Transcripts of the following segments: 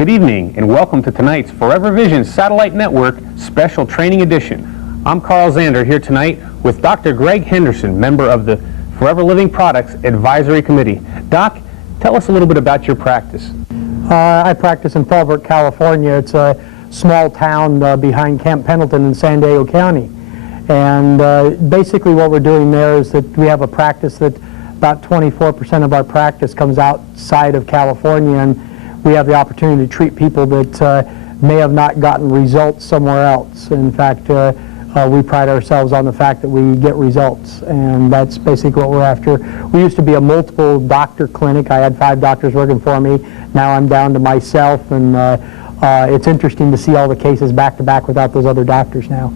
Good evening and welcome to tonight's ForeverVision Satellite Network Special Training Edition. I'm Carl Zander here tonight with Dr. Greg Henderson, member of the Forever Living Products Advisory Committee. Doc, tell us a little bit about your practice. I practice in Fall River, California. It's a small town behind Camp Pendleton in San Diego County. And basically what we're doing there is that we have a practice that about 24% of our practice comes outside of California, and we have the opportunity to treat people that may have not gotten results somewhere else. In fact, we pride ourselves on the fact that we get results, and that's basically what we're after. We used to be a multiple doctor clinic. I had 5 doctors working for me. Now I'm down to myself, and it's interesting to see all the cases back to back without those other doctors now.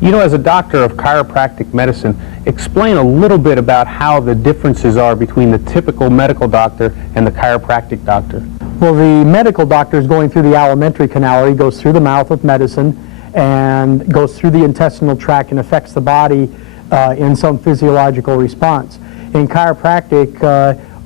You know, as a doctor of chiropractic medicine, explain a little bit about how the differences are between the typical medical doctor and the chiropractic doctor. Well, the medical doctor is going through the alimentary canal. He goes through the mouth with medicine and goes through the intestinal tract and affects the body in some physiological response. In chiropractic,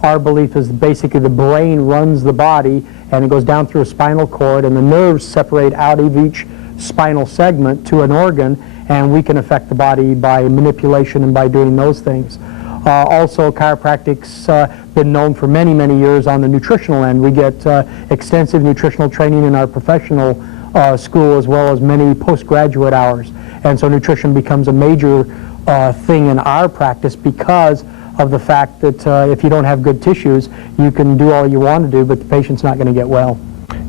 our belief is basically the brain runs the body, and it goes down through a spinal cord, and the nerves separate out of each spinal segment to an organ, and we can affect the body by manipulation and by doing those things. Also, chiropractic's been known for many, many years on the nutritional end. We get extensive nutritional training in our professional school, as well as many postgraduate hours. And so nutrition becomes a major thing in our practice because of the fact that if you don't have good tissues, you can do all you want to do, but the patient's not going to get well.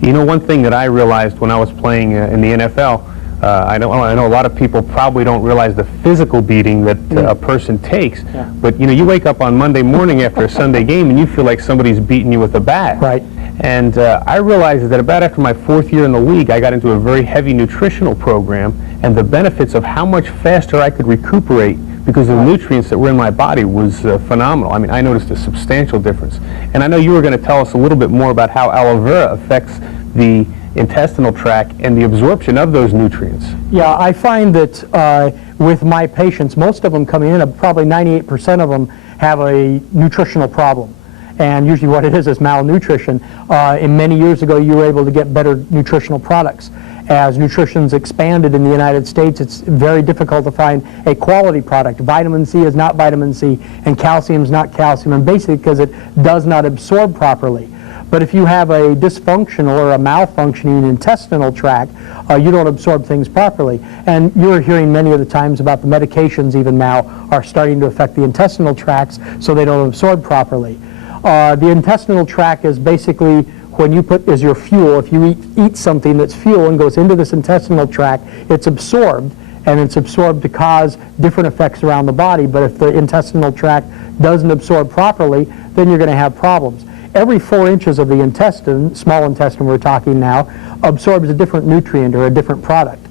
You know, one thing that I realized when I was playing in the NFL, I know a lot of people probably don't realize the physical beating that a person takes, but you know, you wake up on Monday morning after a Sunday game and you feel like somebody's beating you with a bat. Right. And I realized that about after my 4th year in the league, I got into a very heavy nutritional program, and the benefits of how much faster I could recuperate because of the nutrients that were in my body was phenomenal. I mean, I noticed a substantial difference. And I know you were going to tell us a little bit more about how Aloe Vera affects the intestinal tract and the absorption of those nutrients. Yeah, I find that with my patients, most of them coming in, probably 98% of them have a nutritional problem. And usually what it is malnutrition. And many years ago, you were able to get better nutritional products. As nutrition's expanded in the United States, it's very difficult to find a quality product. Vitamin C is not vitamin C, and calcium is not calcium, and basically because it does not absorb properly. But if you have a dysfunctional or a malfunctioning intestinal tract, you don't absorb things properly. And you're hearing many of the times about the medications even now are starting to affect the intestinal tracts so they don't absorb properly. The intestinal tract is basically when you put as your fuel. If you eat something that's fuel and goes into this intestinal tract, it's absorbed, and it's absorbed to cause different effects around the body. But if the intestinal tract doesn't absorb properly, then you're going to have problems. Every 4 inches of the intestine, small intestine we're talking now, absorbs a different nutrient or a different product.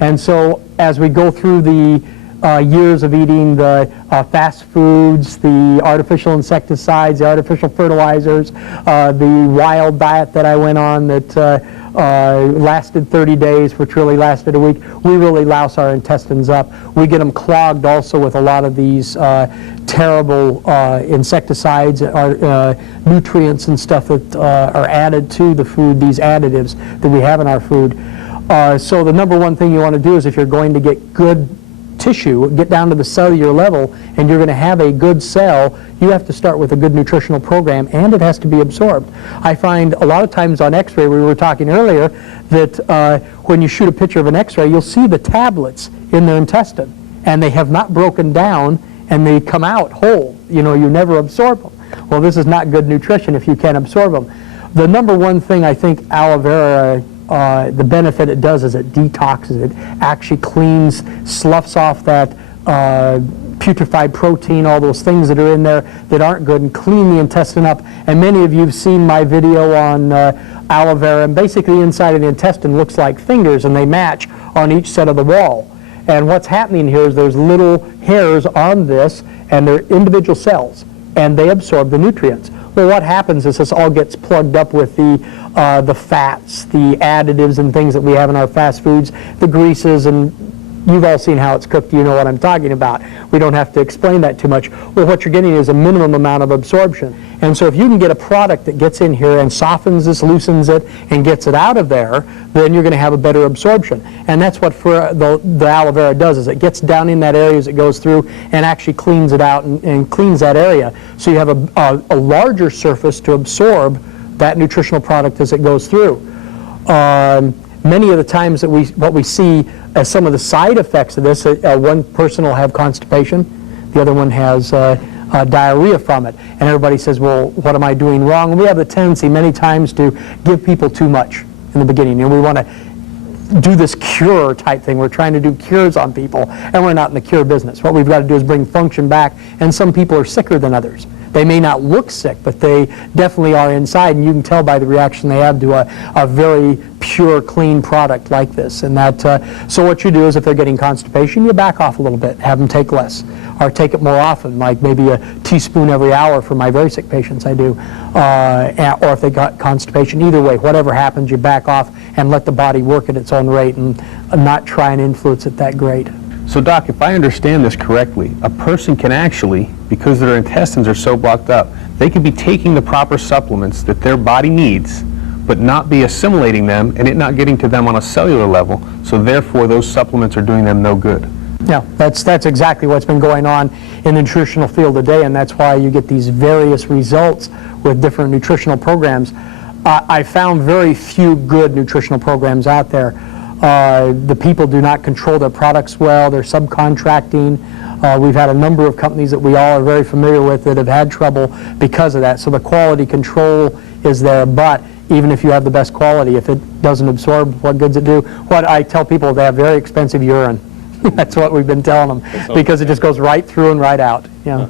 And so as we go through the years of eating the fast foods, the artificial insecticides, the artificial fertilizers, the wild diet that I went on that lasted 30 days, which really lasted a week, we really louse our intestines up. We get them clogged also with a lot of these terrible insecticides, nutrients and stuff that are added to the food, these additives that we have in our food. So the number one thing you want to do is, if you're going to get good tissue, get down to the cellular level, and you're going to have a good cell, you have to start with a good nutritional program, and it has to be absorbed. I find a lot of times on x-ray, we were talking earlier, that when you shoot a picture of an x-ray, you'll see the tablets in their intestine, and they have not broken down, and they come out whole. You know, you never absorb them. Well, this is not good nutrition if you can't absorb them. The number one thing I think Aloe Vera, the benefit it does is it detoxes. It actually cleans, sloughs off that putrefied protein, all those things that are in there that aren't good, and clean the intestine up. And many of you have seen my video on Aloe Vera, and basically inside of the intestine looks like fingers, and they match on each side of the wall. And what's happening here is there's little hairs on this, and they're individual cells, and they absorb the nutrients. Well, what happens is this all gets plugged up with the fats, the additives and things that we have in our fast foods, the greases and you've all seen how it's cooked. You know what I'm talking about. We don't have to explain that too much. Well, what you're getting is a minimum amount of absorption. And so if you can get a product that gets in here and softens this, loosens it, and gets it out of there, then you're going to have a better absorption. And that's what the aloe vera does, is it gets down in that area as it goes through and actually cleans it out and cleans that area. So you have a larger surface to absorb that nutritional product as it goes through. Many of the times that what we see as some of the side effects of this, one person will have constipation, the other one has diarrhea from it, and everybody says, well, what am I doing wrong? And we have the tendency many times to give people too much in the beginning, and we want to do this cure type thing. We're trying to do cures on people, and we're not in the cure business. What we've got to do is bring function back, and some people are sicker than others. They may not look sick, but they definitely are inside, and you can tell by the reaction they have to a very pure, clean product like this. And so what you do is, if they're getting constipation, you back off a little bit, have them take less, or take it more often, like maybe a teaspoon every hour for my very sick patients I do, or if they got constipation. Either way, whatever happens, you back off and let the body work at its own rate and not try and influence it that great. So, Doc, if I understand this correctly, a person can actually, because their intestines are so blocked up, they could be taking the proper supplements that their body needs, but not be assimilating them and it not getting to them on a cellular level, so therefore those supplements are doing them no good. Yeah, that's exactly what's been going on in the nutritional field today, and that's why you get these various results with different nutritional programs. I found very few good nutritional programs out there. The people do not control their products well. They're subcontracting. We've had a number of companies that we all are very familiar with that have had trouble because of that. So the quality control is there, but even if you have the best quality, if it doesn't absorb, what good's it do? What I tell people, they have very expensive urine. That's what we've been telling them, because it just goes right through and right out. Yeah.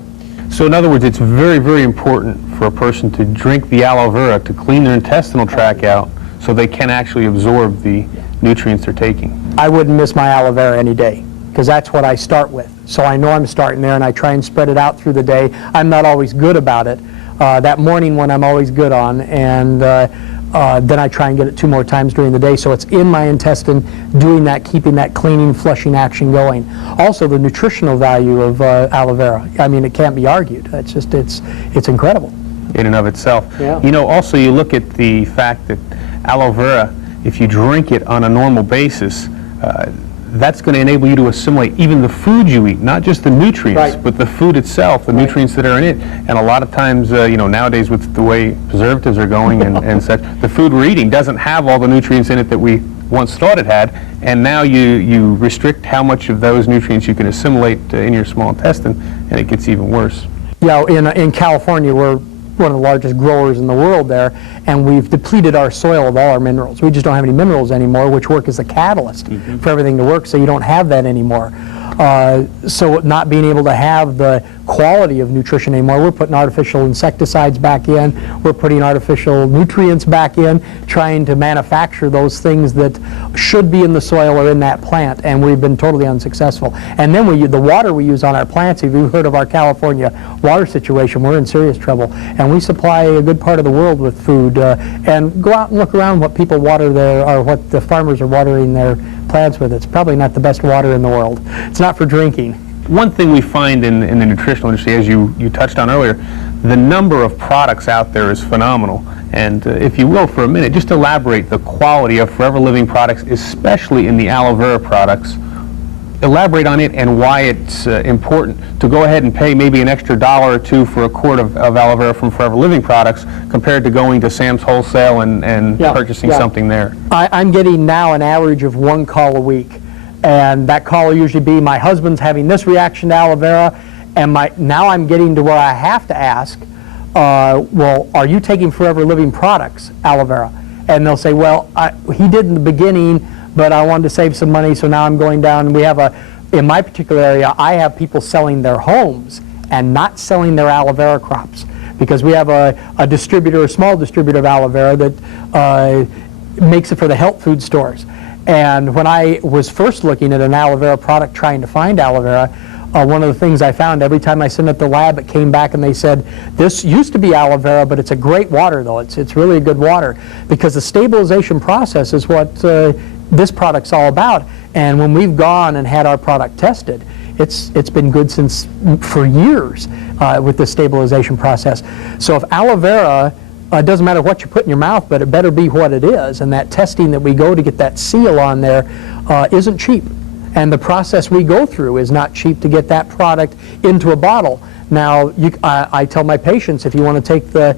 So in other words, it's very, very important for a person to drink the aloe vera to clean their intestinal tract out so they can actually absorb the nutrients they're taking. I wouldn't miss my aloe vera any day, because that's what I start with. So I know I'm starting there, and I try and spread it out through the day. I'm not always good about it. That morning one I'm always good on, and then I try and get it 2 more times during the day, so it's in my intestine, doing that, keeping that cleaning, flushing action going. Also, the nutritional value of aloe vera, I mean, it can't be argued. It's just, it's incredible. In and of itself. Yeah. You know, also you look at the fact that aloe vera, if you drink it on a normal basis, that's going to enable you to assimilate even the food you eat, not just the nutrients, Right. but the food itself, the nutrients that are in it. And a lot of times, you know, nowadays with the way preservatives are going and such, the food we're eating doesn't have all the nutrients in it that we once thought it had, and now you restrict how much of those nutrients you can assimilate in your small intestine, and it gets even worse. Yeah, in California, we're one of the largest growers in the world there, and we've depleted our soil of all our minerals. We just don't have any minerals anymore, which work as a catalyst for everything to work, so you don't have that anymore. So not being able to have the quality of nutrition anymore, we're putting artificial insecticides back in, we're putting artificial nutrients back in, trying to manufacture those things that should be in the soil or in that plant, and we've been totally unsuccessful. And then the water we use on our plants, if you've heard of our California water situation, we're in serious trouble, and we supply a good part of the world with food. And go out and look around what people water there, or what the farmers are watering their plants with. It's probably not the best water in the world. It's not for drinking. One thing we find in the nutritional industry, as you touched on earlier, the number of products out there is phenomenal. And if you will, for a minute, just elaborate the quality of Forever Living products, especially in the aloe vera products. Elaborate on it and why it's important to go ahead and pay maybe an extra $1 or $2 for a quart of aloe vera from Forever Living products compared to going to Sam's Wholesale and purchasing something there. I'm getting now an average of 1 call a week. And that call will usually be, my husband's having this reaction to aloe vera, and now I'm getting to where I have to ask, well, are you taking Forever Living products, aloe vera? And they'll say, well, he did in the beginning, but I wanted to save some money, so now I'm going down. And we have in my particular area, I have people selling their homes and not selling their aloe vera crops, because we have a distributor, a small distributor of aloe vera that makes it for the health food stores. And when I was first looking at an aloe vera product, trying to find aloe vera, One of the things I found, every time I sent it to the lab, it came back and they said, this used to be aloe vera, but it's a great water though. It's really a good water, because the stabilization process is what this product's all about. And when we've gone and had our product tested, it's been good for years with the stabilization process. So if aloe vera, it doesn't matter what you put in your mouth, but it better be what it is. And that testing that we go to get that seal on there isn't cheap. And the process we go through is not cheap to get that product into a bottle. Now, I tell my patients, if you want to take the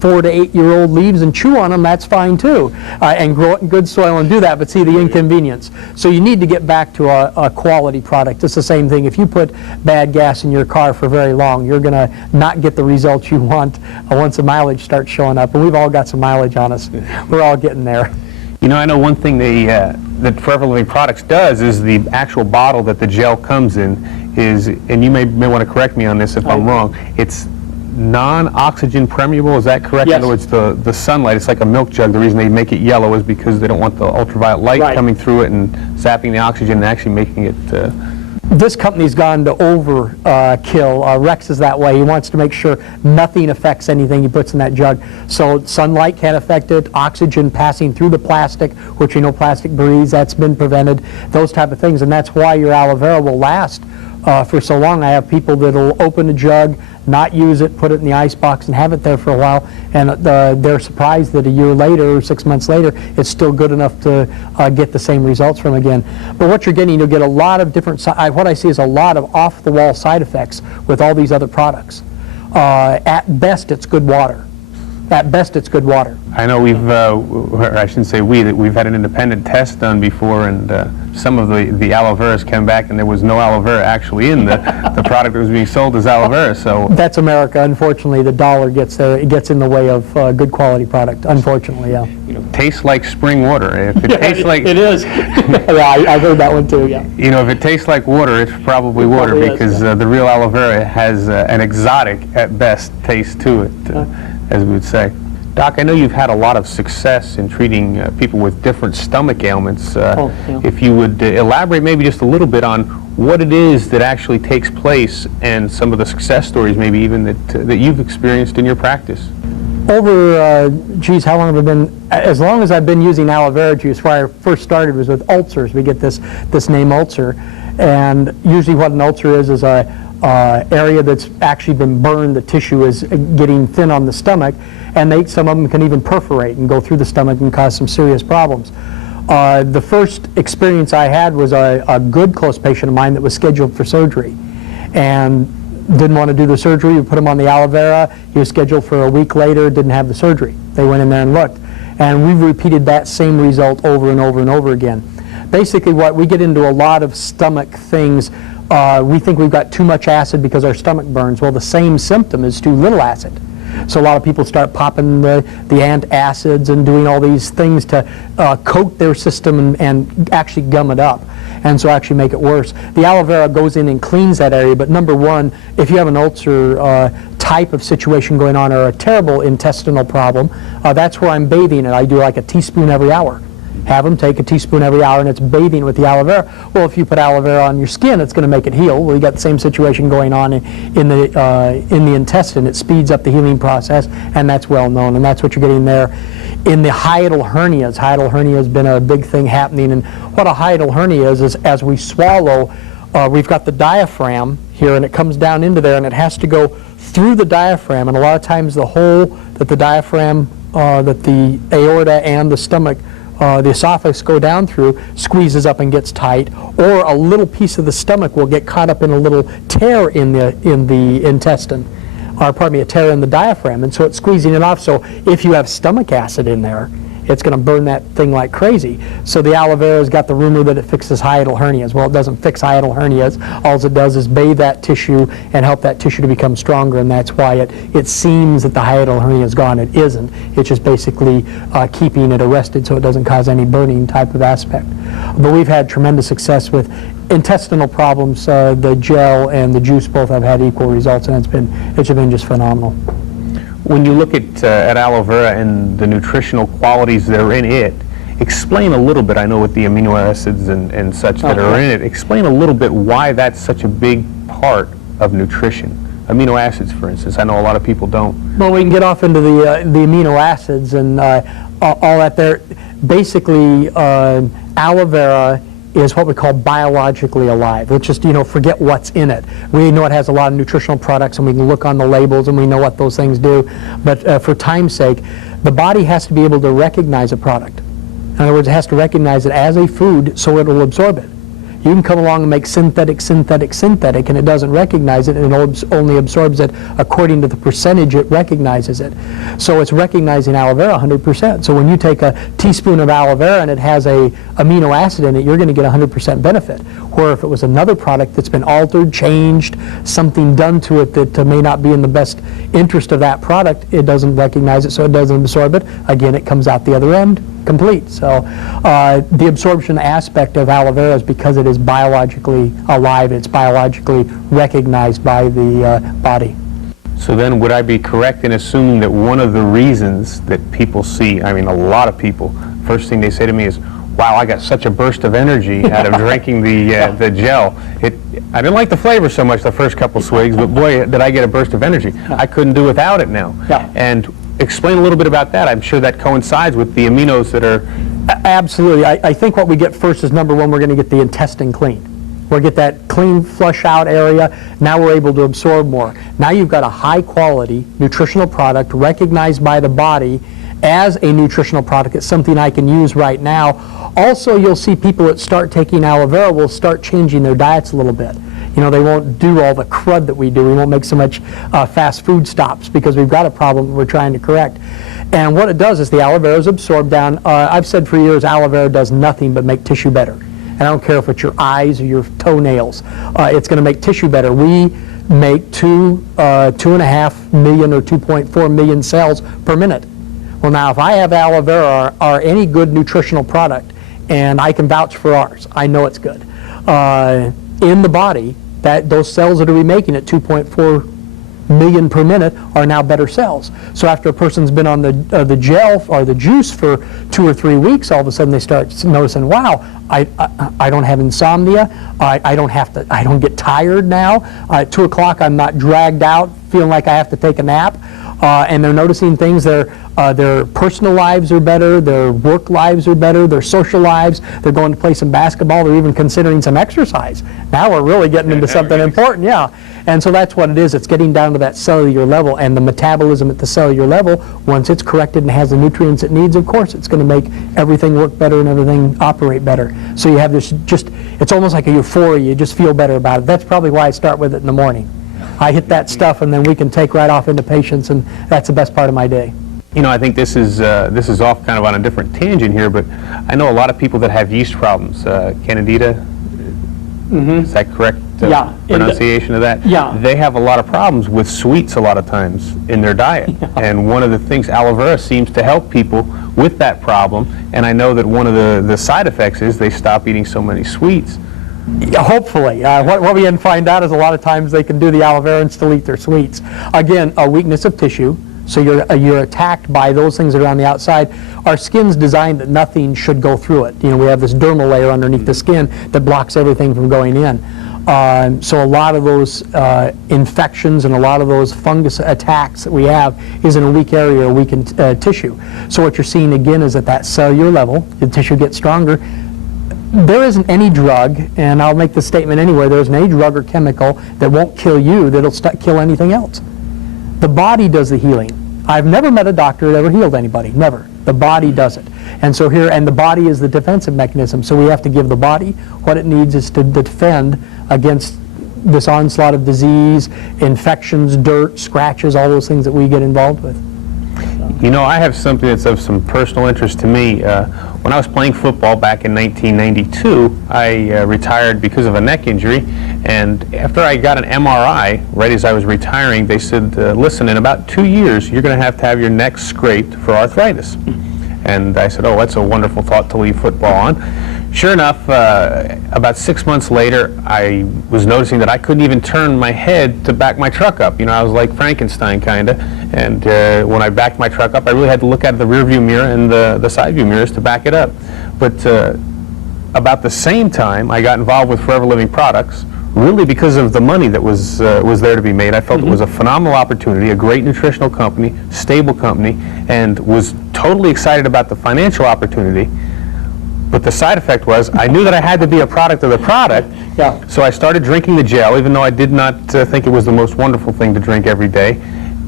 4 to 8 year old leaves and chew on them, that's fine too, and grow it in good soil and do that, but see the inconvenience. So you need to get back to a quality product. It's the same thing. If you put bad gas in your car for very long, you're going to not get the results you want once the mileage starts showing up. And we've all got some mileage on us. We're all getting there. You know, I know one thing that Forever Living Products does is the actual bottle that the gel comes in is, and you may want to correct me on this if I'm wrong, it's non-oxygen permeable, is that correct? Yes. In other words, the sunlight, it's like a milk jug. The reason they make it yellow is because they don't want the ultraviolet light coming through it and zapping the oxygen and actually making it... This company's gone to overkill. Rex is that way. He wants to make sure nothing affects anything he puts in that jug. So sunlight can't affect it, oxygen passing through the plastic, which you know plastic breathes, that's been prevented, those type of things. And that's why your aloe vera will last for so long. I have people that'll open a jug, not use it, put it in the ice box and have it there for a while, and they're surprised that a year later or 6 months later it's still good enough to get the same results from again. But what you're getting, you'll get a lot of different, what I see is a lot of off-the-wall side effects with all these other products. At best, it's good water. At best, it's good water. I know we've, or I shouldn't say we, that we've had an independent test done before, and some of the aloe veras came back and there was no aloe vera actually in the product that was being sold as aloe vera. So that's America. Unfortunately, the dollar gets there. It gets in the way of good quality product. Unfortunately, yeah. You know, tastes like spring water. If it tastes like it is. Yeah, I've heard that one too. Yeah. You know, if it tastes like water, it's probably water, because the real aloe vera has an exotic at best taste to it, as we would say. Doc, I know you've had a lot of success in treating people with different stomach ailments. If you would elaborate maybe just a little bit on what it is that actually takes place and some of the success stories maybe even that you've experienced in your practice. Over, geez, how long have I been, as long as I've been using aloe vera juice, where I first started was with ulcers. We get this name ulcer, and usually what an ulcer is a area that's actually been burned. The tissue is getting thin on the stomach, and some of them can even perforate and go through the stomach and cause some serious problems. The first experience I had was a good close patient of mine that was scheduled for surgery and didn't want to do the surgery. We put him on the aloe vera. He was scheduled for a week later, didn't have the surgery. They went in there and looked, and we've repeated that same result over and over and over again. Basically, what we get into a lot of stomach things. We think we've got too much acid because our stomach burns. Well, the same symptom is too little acid. So a lot of people start popping the antacids and doing all these things to coat their system and actually gum it up, and so actually make it worse. The aloe vera goes in and cleans that area, but number one, if you have an ulcer type of situation going on or a terrible intestinal problem, that's where I'm bathing it. I do like a teaspoon every hour. Have them take a teaspoon every hour, and it's bathing with the aloe vera. Well, if you put aloe vera on your skin, it's going to make it heal. Well, you got the same situation going on in the intestine. It speeds up the healing process, and that's well known, and that's what you're getting there. In the hiatal hernia has been a big thing happening, and what a hiatal hernia is as we swallow, we've got the diaphragm here, and it comes down into there, and it has to go through the diaphragm, and a lot of times the hole that the diaphragm, that the aorta and the stomach, the esophagus go down through, squeezes up and gets tight, or a little piece of the stomach will get caught up in a little tear in the intestine, or pardon me, a tear in the diaphragm, and so it's squeezing it off. So if you have stomach acid in there, it's going to burn that thing like crazy. So the aloe vera's got the rumor that it fixes hiatal hernias. Well, it doesn't fix hiatal hernias. All it does is bathe that tissue and help that tissue to become stronger, and that's why it seems that the hiatal hernia is gone. It isn't. It's just basically keeping it arrested so it doesn't cause any burning type of aspect. But we've had tremendous success with intestinal problems. The gel and the juice both have had equal results, and it's been just phenomenal. When you look at aloe vera and the nutritional qualities that are in it, Explain a little bit, I know with the amino acids and such that are in it, explain a little bit why that's such a big part of nutrition. Amino acids, for instance, I know a lot of people don't. Well, we can get off into the amino acids and all that there. Basically, aloe vera is what we call biologically alive. Let's just, forget what's in it. We know it has a lot of nutritional products, and we can look on the labels and we know what those things do. But for time's sake, the body has to be able to recognize a product. In other words, it has to recognize it as a food so it will absorb it. You can come along and make synthetic, and it doesn't recognize it, and it only absorbs it according to the percentage it recognizes it. So it's recognizing aloe vera 100%. So when you take a teaspoon of aloe vera and it has a amino acid in it, you're going to get 100% benefit. Where if it was another product that's been altered, changed, something done to it that may not be in the best interest of that product, it doesn't recognize it, so it doesn't absorb it. Again, it comes out the other end complete. So the absorption aspect of aloe vera is because it is biologically alive, it's biologically recognized by the body. So then would I be correct in assuming that one of the reasons that people see, I mean a lot of people, first thing they say to me is, wow, I got such a burst of energy out of drinking the gel. I didn't like the flavor so much the first couple swigs, but boy, did I get a burst of energy. I couldn't do without it now. Yeah. And explain a little bit about that. I'm sure that coincides with the aminos that are... Absolutely. I think what we get first is, number one, we're going to get the intestine clean. We'll get that clean flush out area. Now we're able to absorb more. Now you've got a high quality nutritional product recognized by the body as a nutritional product. It's something I can use right now. Also, you'll see people that start taking aloe vera will start changing their diets a little bit. They won't do all the crud that we do. We won't make so much fast food stops because we've got a problem we're trying to correct. And what it does is the aloe vera is absorbed down. I've said for years aloe vera does nothing but make tissue better. And I don't care if it's your eyes or your toenails. It's going to make tissue better. We make 2.5 million or 2.4 million cells per minute. Well, now if I have aloe vera or any good nutritional product, and I can vouch for ours, I know it's good, in the body, those cells that are we making at 2.4 million per minute are now better cells. So after a person's been on the gel or the juice for 2 or 3 weeks, all of a sudden they start noticing, wow, I don't have insomnia, I don't get tired now, at 2 o'clock I'm not dragged out feeling like I have to take a nap, and they're noticing things. Their personal lives are better, their work lives are better, their social lives, they're going to play some basketball, they're even considering some exercise. Now we're really getting into something important, yeah. And so that's what it is. It's getting down to that cellular level, and the metabolism at the cellular level, once it's corrected and has the nutrients it needs, of course, it's going to make everything work better and everything operate better. So you have this it's almost like a euphoria. You just feel better about it. That's probably why I start with it in the morning. I hit that stuff, and then we can take right off into patients, and that's the best part of my day. I think this is off kind of on a different tangent here, but I know a lot of people that have yeast problems. Candida, is that correct pronunciation of that? Yeah. They have a lot of problems with sweets a lot of times in their diet. Yeah. And one of the things, aloe vera seems to help people with that problem, and I know that one of the side effects is they stop eating so many sweets. Yeah, hopefully. What we can find out is a lot of times they can do the aloe vera and still eat their sweets. Again, a weakness of tissue. So you're attacked by those things that are on the outside. Our skin's designed that nothing should go through it. We have this dermal layer underneath the skin that blocks everything from going in. So a lot of those infections and a lot of those fungus attacks that we have is in a weak area or weakened tissue. So what you're seeing again is at that cellular level, the tissue gets stronger. There isn't any drug, and I'll make this statement anyway, there isn't any drug or chemical that won't kill you that'll kill anything else. The body does the healing. I've never met a doctor that ever healed anybody, never. The body does it. And so and the body is the defensive mechanism, so we have to give the body what it needs is to defend against this onslaught of disease, infections, dirt, scratches, all those things that we get involved with. I have something that's of some personal interest to me. When I was playing football back in 1992, I retired because of a neck injury, and after I got an MRI, right as I was retiring, they said, listen, in about 2 years, you're going to have your neck scraped for arthritis. And I said, oh, that's a wonderful thought to leave football on. Sure enough, about 6 months later, I was noticing that I couldn't even turn my head to back my truck up. I was like Frankenstein, kind of. And when I backed my truck up, I really had to look out of the rear view mirror and the side view mirrors to back it up. But about the same time, I got involved with Forever Living Products, really because of the money that was there to be made. I felt it was a phenomenal opportunity, a great nutritional company, stable company, and was totally excited about the financial opportunity. But the side effect was, I knew that I had to be a product of the product, Yeah. so I started drinking the gel, even though I did not think it was the most wonderful thing to drink every day.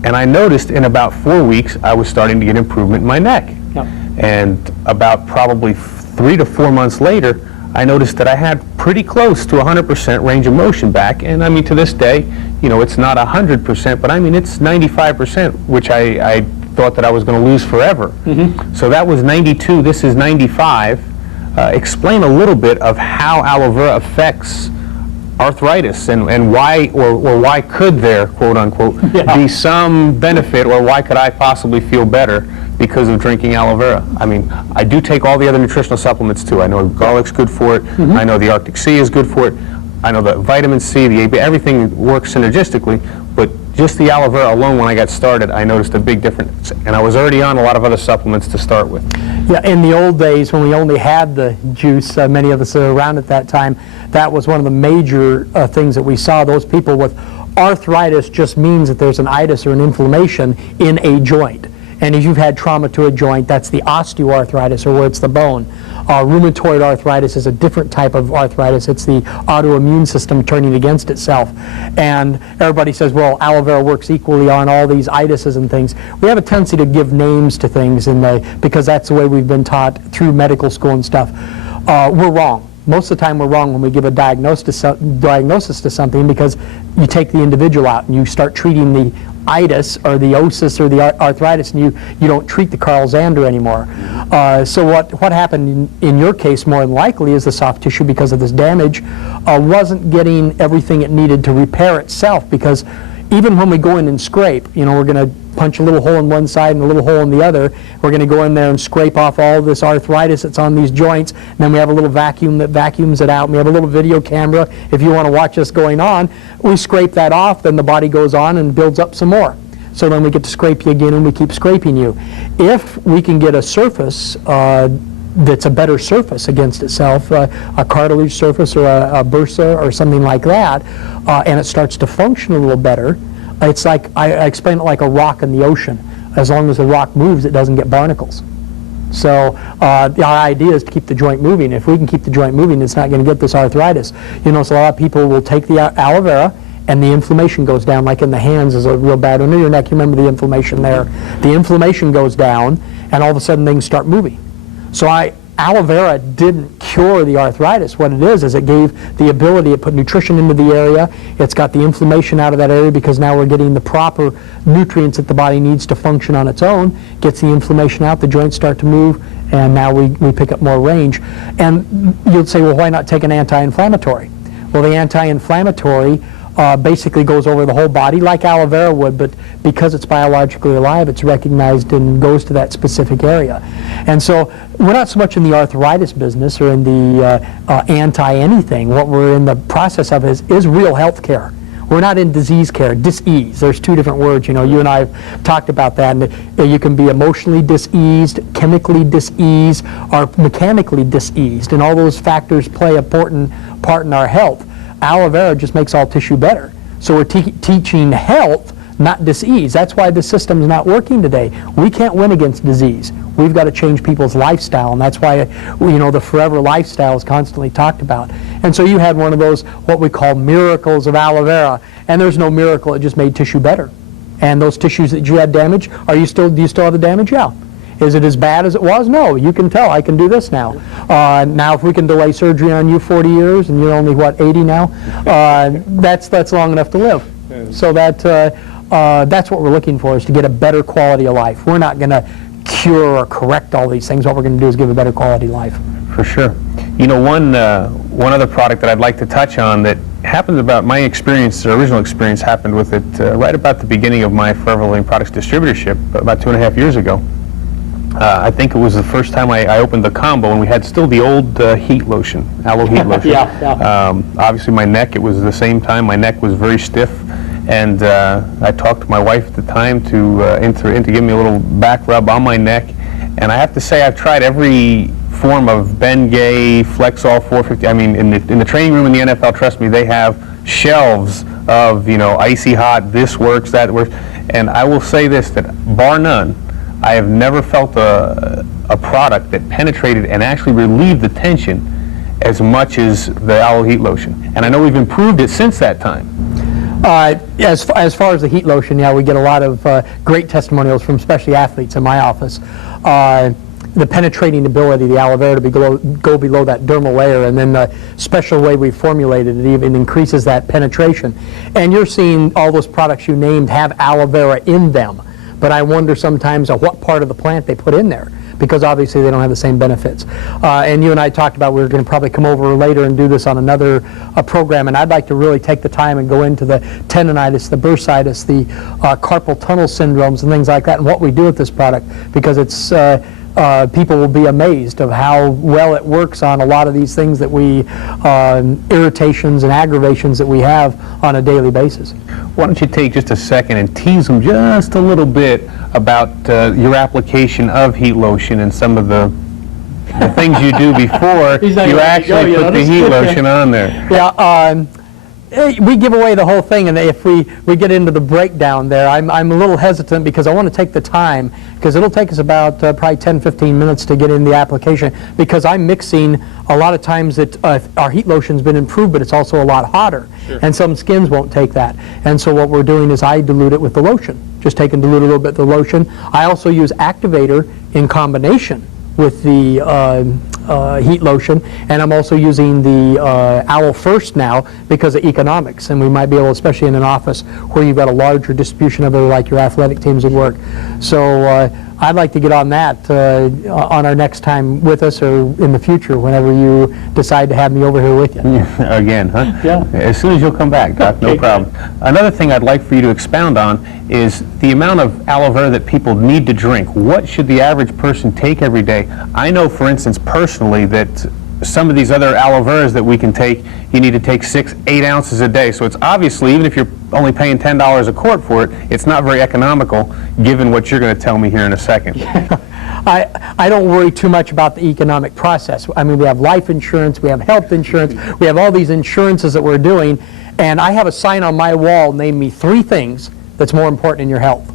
And I noticed in about 4 weeks, I was starting to get improvement in my neck. Yeah. And about probably 3 to 4 months later, I noticed that I had pretty close to 100% range of motion back. And I mean, to this day, you know, it's not 100%, but I mean, it's 95%, which I thought that I was going to lose forever. So that was 92, this is 95. Explain a little bit of how aloe vera affects arthritis and why, or why could there, quote unquote, be some benefit, or why could I possibly feel better because of drinking aloe vera? I mean, I do take all the other nutritional supplements too. I know garlic's good for it. I know the Arctic Sea is good for it. I know that vitamin C, the AB, everything works synergistically, but just the aloe vera alone, when I got started, I noticed a big difference. And I was already on a lot of other supplements to start with. Yeah, in the old days when we only had the juice, many of us around at that time, that was one of the major things that we saw. Those people with arthritis just means that there's an itis or an inflammation in a joint. And if you've had trauma to a joint, that's the osteoarthritis, or where it's the bone. Rheumatoid arthritis is a different type of arthritis. It's the autoimmune system turning against itself. And everybody says, well, aloe vera works equally on all these itises and things. We have a tendency to give names to things because that's the way we've been taught through medical school and stuff. We're wrong. Most of the time we're wrong when we give a diagnosis to something, because you take the individual out and you start treating the itis or the osis or the arthritis, and you don't treat the Carl Zander anymore. So what happened in your case more than likely is the soft tissue, because of this damage, wasn't getting everything it needed to repair itself, because even when we go in and scrape, you know, we're going to punch a little hole in one side and a little hole in the other. We're going to go in there and scrape off all this arthritis that's on these joints, and then we have a little vacuum that vacuums it out, and we have a little video camera if you want to watch this going on. We scrape that off, then the body goes on and builds up some more. So then we get to scrape you again, and we keep scraping you. If we can get a surface that's a better surface against itself, a cartilage surface or a bursa or something like that, and it starts to function a little better, it's like, I explain it like a rock in the ocean. As long as the rock moves, it doesn't get barnacles. So our idea is to keep the joint moving. If we can keep the joint moving, it's not going to get this arthritis. You know, so a lot of people will take the aloe vera, and the inflammation goes down, like in the hands is a real bad one. In your neck, you remember the inflammation there. The inflammation goes down, and all of a sudden things start moving. So aloe vera didn't cure the arthritis. What it is it gave the ability, it put nutrition into the area, it's got the inflammation out of that area, because now we're getting the proper nutrients that the body needs to function on its own, gets the inflammation out, the joints start to move, and now we pick up more range. And you'd say, well, why not take an anti-inflammatory? Well, the anti-inflammatory basically goes over the whole body like aloe vera would, but because it's biologically alive, it's recognized and goes to that specific area. And so we're not so much in the arthritis business or in the anti-anything. What we're in the process of is real health care. We're not in disease care, dis-ease. There's two different words. You know, you and I have talked about that. And you can be emotionally dis-eased, chemically dis-eased, or mechanically dis-eased. And all those factors play an important part in our health. Aloe vera just makes all tissue better. So we're teaching health, not disease. That's why the system's not working today. We can't win against disease. We've got to change people's lifestyle, and that's why, you know, the forever lifestyle is constantly talked about. And so you had one of those, what we call miracles of aloe vera, and there's no miracle, it just made tissue better. And those tissues that you had damaged, do you still have the damage? Yeah. Is it as bad as it was? No. You can tell. I can do this now. Now, if we can delay surgery on you 40 years, and you're only, what, 80 now, that's long enough to live. So that's what we're looking for, is to get a better quality of life. We're not going to cure or correct all these things. What we're going to do is give a better quality of life. For sure. You know, one other product that I'd like to touch on that happened about my experience, original experience happened with it right about the beginning of my Forever Living Products distributorship about 2.5 years ago. I think it was the first time I opened the combo, and we had still the old heat lotion, aloe heat lotion. Yeah. Obviously my neck, it was the same time, my neck was very stiff, and I talked to my wife at the time to give me a little back rub on my neck, and I have to say I've tried every form of Bengay, Flexall 450. I mean, in the training room in the NFL, trust me, they have shelves of, icy hot, this works, that works. And I will say this, that bar none, I have never felt a product that penetrated and actually relieved the tension as much as the Aloe Heat Lotion. And I know we've improved it since that time. As far as the heat lotion, yeah, we get a lot of great testimonials from especially athletes in my office. The penetrating ability, the aloe vera to go below that dermal layer, and then the special way we formulated it even increases that penetration. And you're seeing all those products you named have aloe vera in them, but I wonder sometimes what part of the plant they put in there, because obviously they don't have the same benefits. And you and I talked about we were going to probably come over later and do this on another program, and I'd like to really take the time and go into the tendonitis, the bursitis, the carpal tunnel syndromes and things like that, and what we do with this product, because it's people will be amazed of how well it works on a lot of these things that we, irritations and aggravations that we have on a daily basis. Why don't you take just a second and tease them just a little bit about your application of heat lotion and some of the things you do before you actually put the heat lotion on there. Yeah. We give away the whole thing, and if we get into the breakdown there, I'm a little hesitant because I want to take the time, because it'll take us about probably 10-15 minutes to get in the application, because I'm mixing a lot of times that our heat lotion's been improved, but it's also a lot hotter. Sure. And some skins won't take that. And so what we're doing is I dilute it with the lotion, just take and dilute a little bit of the lotion. I also use activator in combination with the heat lotion, and I'm also using the Aloe first now because of economics, and we might be able, especially in an office where you've got a larger distribution of it, like your athletic teams would work. So I'd like to get on that on our next time with us, or in the future whenever you decide to have me over here with you. Again, huh? Yeah. As soon as you'll come back, Doc, no problem. Another thing I'd like for you to expound on is the amount of aloe vera that people need to drink. What should the average person take every day? I know, for instance, personally, that some of these other aloe veras that we can take, you need to take 6-8 ounces a day. So it's obviously, even if you're only paying $10 a quart for it, it's not very economical, given what you're going to tell me here in a second. I don't worry too much about the economic process. I mean, we have life insurance, we have health insurance, we have all these insurances that we're doing, and I have a sign on my wall, name me 3 things that's more important in your health.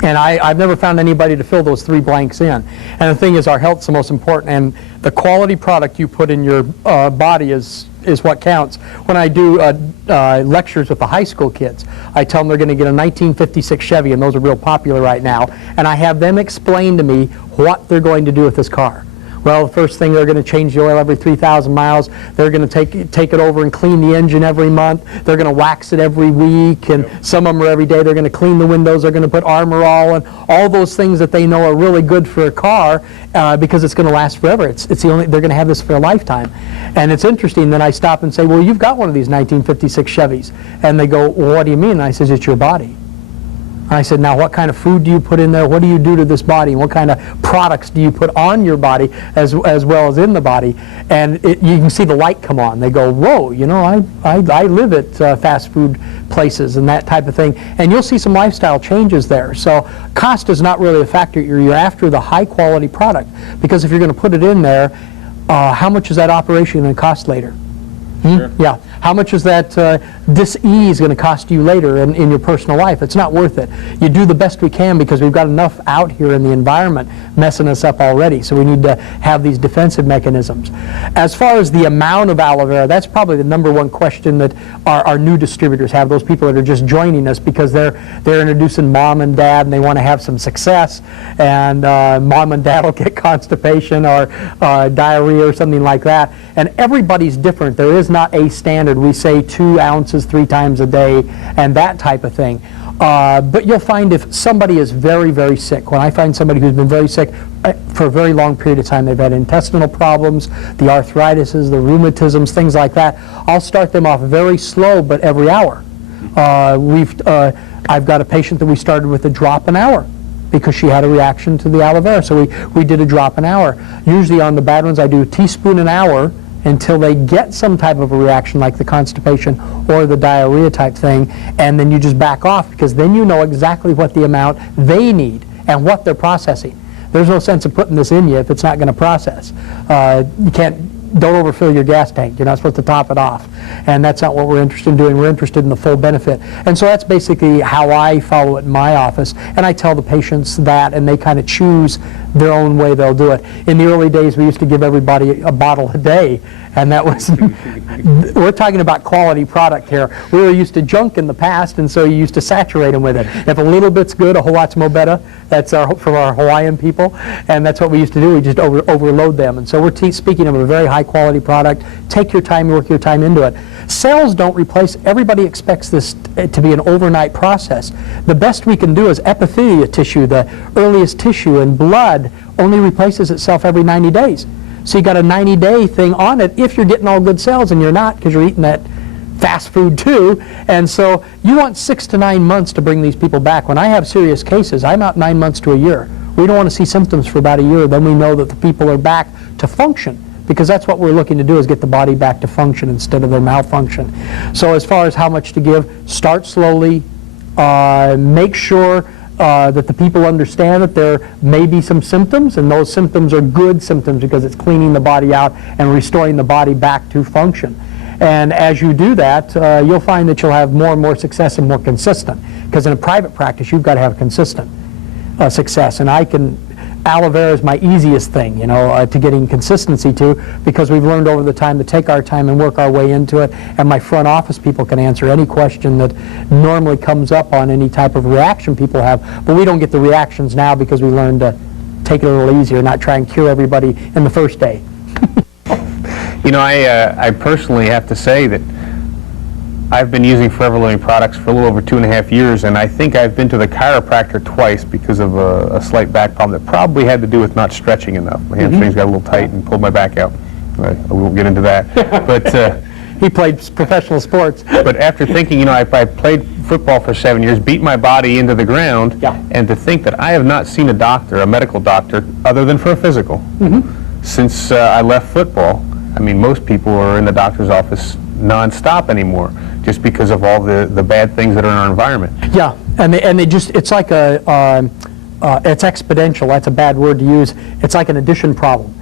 And I've never found anybody to fill those 3 blanks in. And the thing is, our health's the most important, and the quality product you put in your body is what counts. When I do lectures with the high school kids, I tell them they're going to get a 1956 Chevy, and those are real popular right now, and I have them explain to me what they're going to do with this car. Well, the first thing, they're going to change the oil every 3,000 miles. They're going to take it over and clean the engine every month. They're going to wax it every week, and some of them are every day. They're going to clean the windows. They're going to put Armor All, and all those things that they know are really good for a car because it's going to last forever. It's the only, they're going to have this for a lifetime. And it's interesting. Then I stop and say, well, you've got one of these 1956 Chevys. And they go, well, what do you mean? And I says, it's your body. I said, now what kind of food do you put in there? What do you do to this body? And what kind of products do you put on your body as well as in the body? And you can see the light come on. They go, whoa, you know, I live at fast food places and that type of thing. And you'll see some lifestyle changes there. So cost is not really a factor. You're after the high quality product. Because if you're going to put it in there, how much is that operation going to cost later? Sure. Yeah. How much is that dis-ease going to cost you later in your personal life? It's not worth it. You do the best we can because we've got enough out here in the environment messing us up already, so we need to have these defensive mechanisms. As far as the amount of aloe vera, that's probably the #1 question that our new distributors have, those people that are just joining us because they're introducing mom and dad and they want to have some success, and mom and dad will get constipation or diarrhea or something like that. And everybody's different. There is not a standard. We say 2 ounces 3 times a day and that type of thing. But you'll find if somebody is very, very sick, when I find somebody who's been very sick for a very long period of time, they've had intestinal problems, the arthritises, the rheumatisms, things like that, I'll start them off very slow, but every hour. I've got a patient that we started with a drop an hour because she had a reaction to the aloe vera. So we did a drop an hour. Usually on the bad ones, I do a teaspoon an hour until they get some type of a reaction like the constipation or the diarrhea type thing, and then you just back off because then you know exactly what the amount they need and what they're processing. there's no sense in putting this in you if it's not going to process. Don't overfill your gas tank. You're not supposed to top it off. And that's not what we're interested in doing. We're interested in the full benefit. And so that's basically how I follow it in my office. And I tell the patients that, and they kind of choose their own way they'll do it. In the early days, we used to give everybody a bottle a day. And that was, we're talking about quality product here. We were used to junk in the past, and so you used to saturate them with it. If a little bit's good, a whole lot's more better. That's from our Hawaiian people, and that's what we used to do. We just overload them. And so we're speaking of a very high quality product. Take your time, work your time into it. Cells don't replace, everybody expects this to be an overnight process. The best we can do is epithelial tissue, the earliest tissue, and blood only replaces itself every 90 days. So you got a 90-day thing on it if you're getting all good cells, and you're not because you're eating that fast food too. And so you want 6 to 9 months to bring these people back. When I have serious cases, I'm out 9 months to a year. We don't want to see symptoms for about a year. Then we know that the people are back to function, because that's what we're looking to do, is get the body back to function instead of their malfunction. So as far as how much to give, start slowly. Make sure that the people understand that there may be some symptoms, and those symptoms are good symptoms because it's cleaning the body out and restoring the body back to function. And as you do that, you'll find that you'll have more and more success and more consistent. Because in a private practice, you've got to have consistent success. And Aloe Vera is my easiest thing, to getting consistency to, because we've learned over the time to take our time and work our way into it. And my front office people can answer any question that normally comes up on any type of reaction people have. But we don't get the reactions now because we learned to take it a little easier, not try and cure everybody in the first day. I personally have to say that I've been using Forever Living products for a little over 2.5 years, and I think I've been to the chiropractor twice because of a slight back problem that probably had to do with not stretching enough. My hamstrings got a little tight and pulled my back out. I won't get into that. But he played professional sports. But after thinking, I played football for 7 years, beat my body into the ground, and to think that I have not seen a medical doctor, other than for a physical, since I left football. I mean, most people are in the doctor's office nonstop anymore, just because of all the bad things that are in our environment. Yeah, and it's like it's exponential. That's a bad word to use. It's like an addition problem.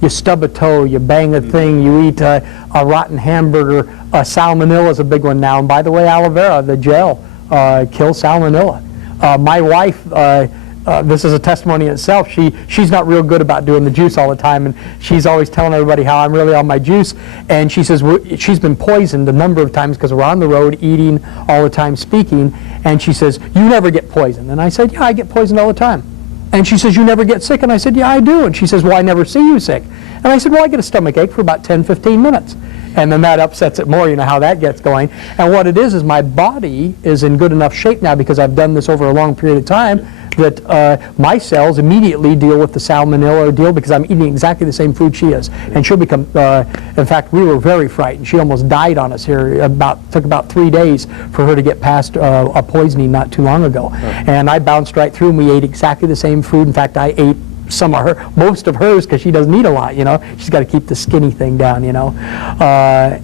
You stub a toe, you bang a thing, you eat a rotten hamburger. Salmonella is a big one now. And by the way, aloe vera, the gel, kills salmonella. My wife, this is a testimony in itself. She's not real good about doing the juice all the time, and she's always telling everybody how I'm really on my juice. And she says she's been poisoned a number of times because we're on the road eating all the time, speaking. And she says, "You never get poisoned." And I said, "Yeah, I get poisoned all the time." And she says, "You never get sick?" And I said, "Yeah, I do." And she says, "Well, I never see you sick." And I said, "Well, I get a stomach ache for about 10, 15 minutes. And then that upsets it more, how that gets going. And what it is my body is in good enough shape now, because I've done this over a long period of time, that my cells immediately deal with the salmonella deal, because I'm eating exactly the same food she is. And she'll become, in fact, we were very frightened. She almost died on us here. Took about 3 days for her to get past a poisoning not too long ago. And I bounced right through, and we ate exactly the same food. In fact, I ate most of hers, because she doesn't eat a lot, She's got to keep the skinny thing down,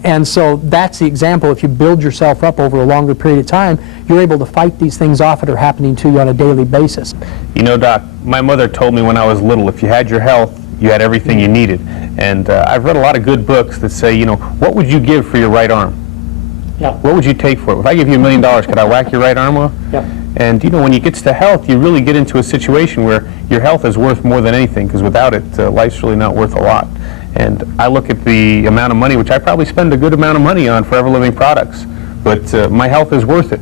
And so that's the example. If you build yourself up over a longer period of time, you're able to fight these things off that are happening to you on a daily basis. Doc, my mother told me when I was little, if you had your health, you had everything you needed. And I've read a lot of good books that say, what would you give for your right arm? Yeah. What would you take for it? If I give you $1 million, could I whack your right arm off? Yeah. And when you get to health, you really get into a situation where your health is worth more than anything, because without it, life's really not worth a lot. And I look at the amount of money, which I probably spend a good amount of money on Forever Living products, but my health is worth it.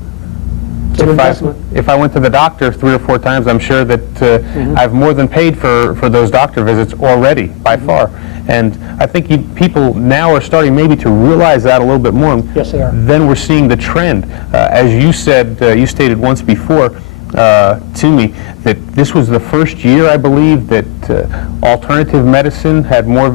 If I went to the doctor 3 or 4 times, I'm sure that I've more than paid for those doctor visits already, by far. And I think people now are starting maybe to realize that a little bit more. Yes, they are. Then we're seeing the trend. As you said, you stated once before to me that this was the first year, I believe, that alternative medicine had more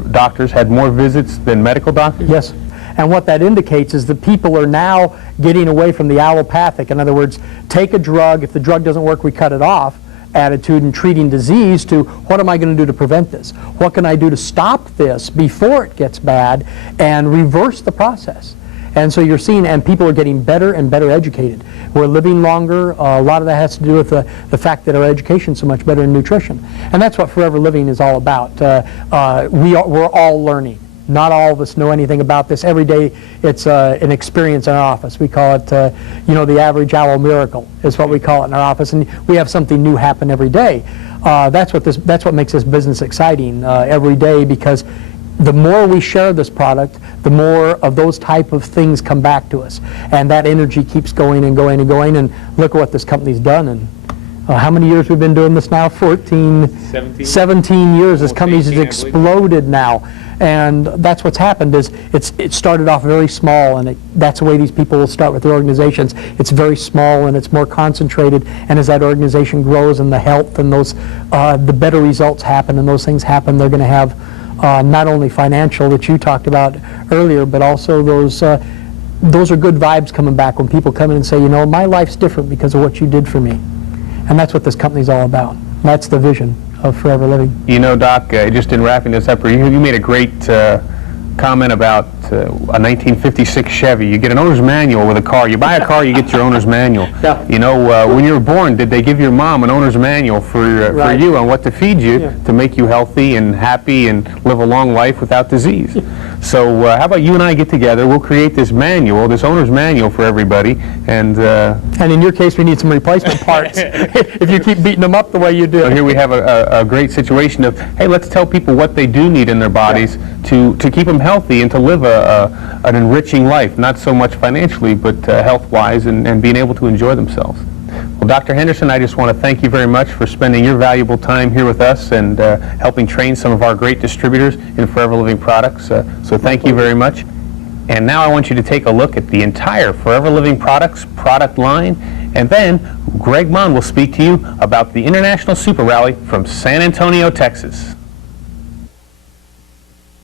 visits than medical doctors? Yes. And what that indicates is that people are now getting away from the allopathic. In other words, take a drug, if the drug doesn't work, we cut it off attitude and treating disease, to what am I going to do to prevent this? What can I do to stop this before it gets bad and reverse the process? And so you're seeing, and people are getting better and better educated. We're living longer. A lot of that has to do with the fact that our education's so much better in nutrition. And that's what Forever Living is all about. We're all learning. Not all of us know anything about this. Every day it's an experience in our office. We call it, the average Aloe miracle is what we call it in our office. And we have something new happen every day. That's what makes this business exciting every day, because the more we share this product, the more of those type of things come back to us. And that energy keeps going and going and going. And look at what this company's done. And how many years we've been doing this now? 17 years. This company's exploded now. And that's what's happened. Is it started off very small, and that's the way these people will start with their organizations. It's very small and it's more concentrated, and as that organization grows and the health and those the better results happen and those things happen, they're going to have not only financial that you talked about earlier, but also those are good vibes coming back when people come in and say, my life's different because of what you did for me. And that's what this company's all about. That's the vision of Forever Living. Doc, just in wrapping this up, you made a great comment about a 1956 Chevy. You get an owner's manual with a car. You buy a car, you get your owner's manual. Yeah. When you were born, did they give your mom an owner's manual for you on what to feed you to make you healthy and happy and live a long life without disease? So how about you and I get together, we'll create this manual, this owner's manual for everybody, and in your case, we need some replacement parts if you keep beating them up the way you do. So here we have a great situation of, hey, let's tell people what they do need in their bodies to keep them healthy and to live an enriching life, not so much financially, but health-wise, and being able to enjoy themselves. Well, Dr. Henderson, I just want to thank you very much for spending your valuable time here with us and helping train some of our great distributors in Forever Living products. So thank you very much. And now I want you to take a look at the entire Forever Living Products product line, and then Greg Mon will speak to you about the International Super Rally from San Antonio, Texas.